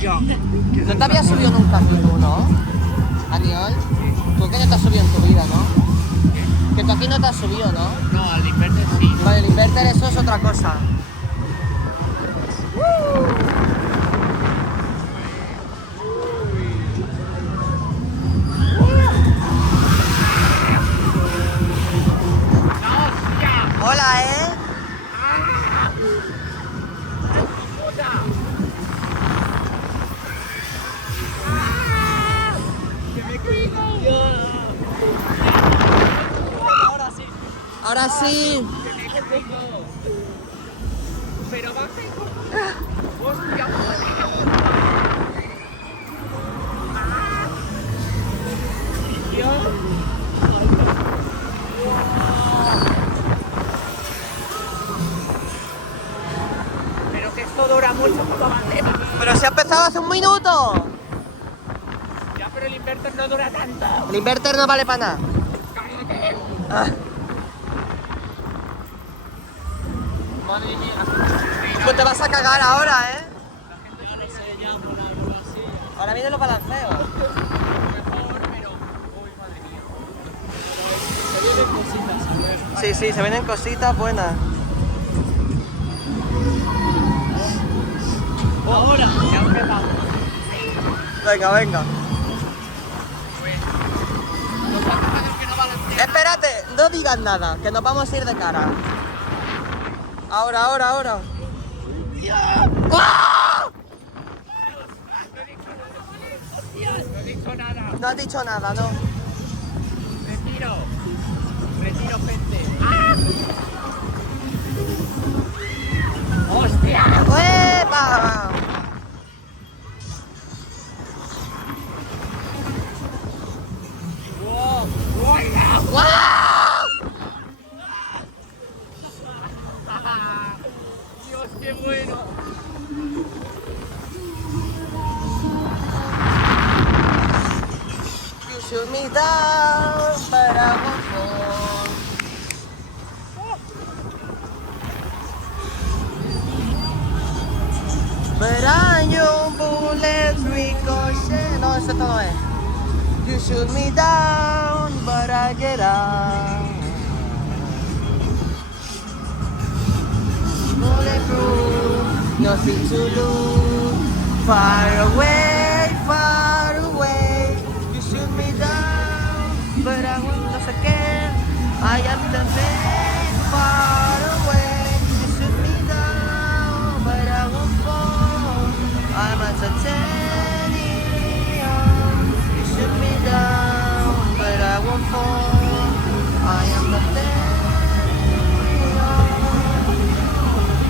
Yo. ¿No te habías subido nunca aquí tú, no? Aniol, tú que no te has subido en tu vida, ¿no? Que tú aquí no te has subido, ¿no? No, al inverter sí. Vale, el inverter eso es otra cosa. Hola, ¿eh? Ahora sí. Ahora sí. Pero va a hostia. Dios. Pero que esto dura mucho como bandera. Pero se ha empezado hace un minuto. Ya, pero el inverter no dura tanto. El inverter no vale para nada. Cállate. Ah, Madre mía. pues te vas a cagar ahora, ¿eh? Ahora viene lo balanceo. Mejor, pero... Uy, madre mía. Se vienen cositas, a ver. Sí, sí, se vienen cositas buenas. Ahora, ya empezamos. Venga, venga. Los atrapados que no balancean. Espérate, no digas nada, que nos vamos a ir de cara. Ahora, ahora, ahora. ¡Ah! No he dicho nada. No has dicho nada, ¿no? Retiro. Retiro, gente. ¡Ah! ¡Hostia! ¡Uepa! ¡Wow! ¡Hola! ¡Guau! ¡Dios, qué bueno! You shoot me down, but I won't fall. But I know bullets ricochet. No, eso todo es. You shoot me down, but I get up. Bulletproof, nothing to lose. Far away. You shoot me down, but I won't. No sé qué. I am the best. Far away. You shoot me down, but I won't fall. I'm a titanium. You shoot me down, but I won't fall.